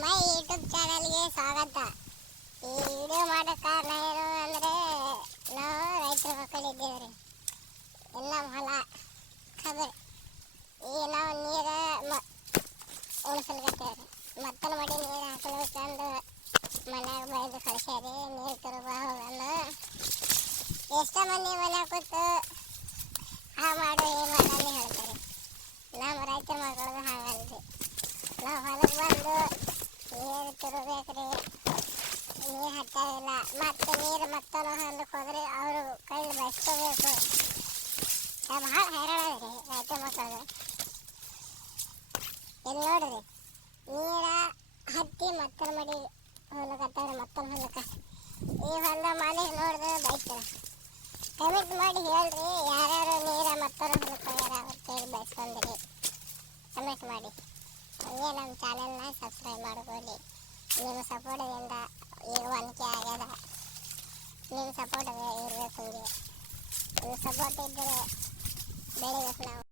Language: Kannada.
ಮೈ ಯೂಟ್ಯೂಬ್ ಚಾನಲ್ಗೆ ಸ್ವಾಗತ. ಈ ವಿಡಿಯೋ ಮಾಡೋ ಕಾರಣ ಏನು ಅಂದರೆ, ನಾವು ರೈತರ ಮಕ್ಕಳಿದ್ದೇವೆ. ಎಲ್ಲ ಹೊಲ ಖಬರ್ ಈಗ ನಾವು ನೀರು ಉಣಿಸಲ್ಕತ್ತೇವೆ. ಮತ್ತೊಂದು ಮಾಡಿ ನೀರು ಹಾಕಲ್ಬೇಕಂದು ಮನ್ಯಾಗ ಬೈದು ಕಳಿಸ್ಯಾರಿ. ನೀರು ತರುವ ಹೋಗಲ್ಲ. ಎಷ್ಟೋ ಮಂದಿ ಮನೆ ಕೂತು ಹಾ ಮಾಡು ಈ ಮಾಡಲ್ಲಿ ಹೇಳ್ತಾರೆ. ನಮ್ಮ ರೈತರ ಮಕ್ಕಳಿಗೆ ಹಾಗಲ್ರಿ. ನಾವು ಹೊಲಕ್ಕೆ ಬಂದು ನೀರು ತರಬೇಕ್ರಿ. ನೀರು ಹತ್ತೋದಿಲ್ಲ. ಮತ್ತು ನೀರು ಮತ್ತೊಂದು ಹೊಲಕ್ಕೆ ಹೋದರೆ ಅವರು ಕೈ ಬಸ್ಕೋಬೇಕು. ಭಾಳ ಹೈರಾಣ ರೀ ರೈತರ ಮಕ್ಕಳು. ಇಲ್ಲಿ ನೋಡ್ರಿ, ನೀರ ಹತ್ತಿ ಮತ್ತೊಂದು ಮಡಿ ಹೊಲಕತ್ತಾರೆ. ಮತ್ತೊಂದು ಹೊಲಕ್ಕೆ ಈ ಹೊಲ ಮನೆ ನೋಡಿದ್ರೆ ಬೈತಾರೆ. ಕಮೆಂಟ್ ಮಾಡಿ ಹೇಳ್ರಿ, ಯಾರ್ಯಾರು ನೀರ ಮತ್ತೊಂದು ಹೊಲಕ್ಕೆ ಹೋಗ್ಯಾರ ಅವ್ರ ಕೈ ಬೈಸ್ಕೊಂಡ್ರಿ. ಕಮೆಂಟ್ ಮಾಡಿ. ಹಂಗೆ ನಮ್ಮ ಚಾನಲ್ನ ಸಬ್ಸ್ಕ್ರೈಬ್ ಮಾಡ್ಕೊಳ್ಳಿ. ನಿಮ್ಮ ಸಪೋರ್ಟಿಂದ ಈಗ 1K ಆಗ್ಯದ. ನಿಮ್ಮ ಸಪೋರ್ಟ್ ಇರಬೇಕು. ಹಂಗೆ ನಿಮ್ಮ ಸಪೋರ್ಟ್ ಇದ್ದರೆ ಬೆಳಿಬೇಕು ನಾವು.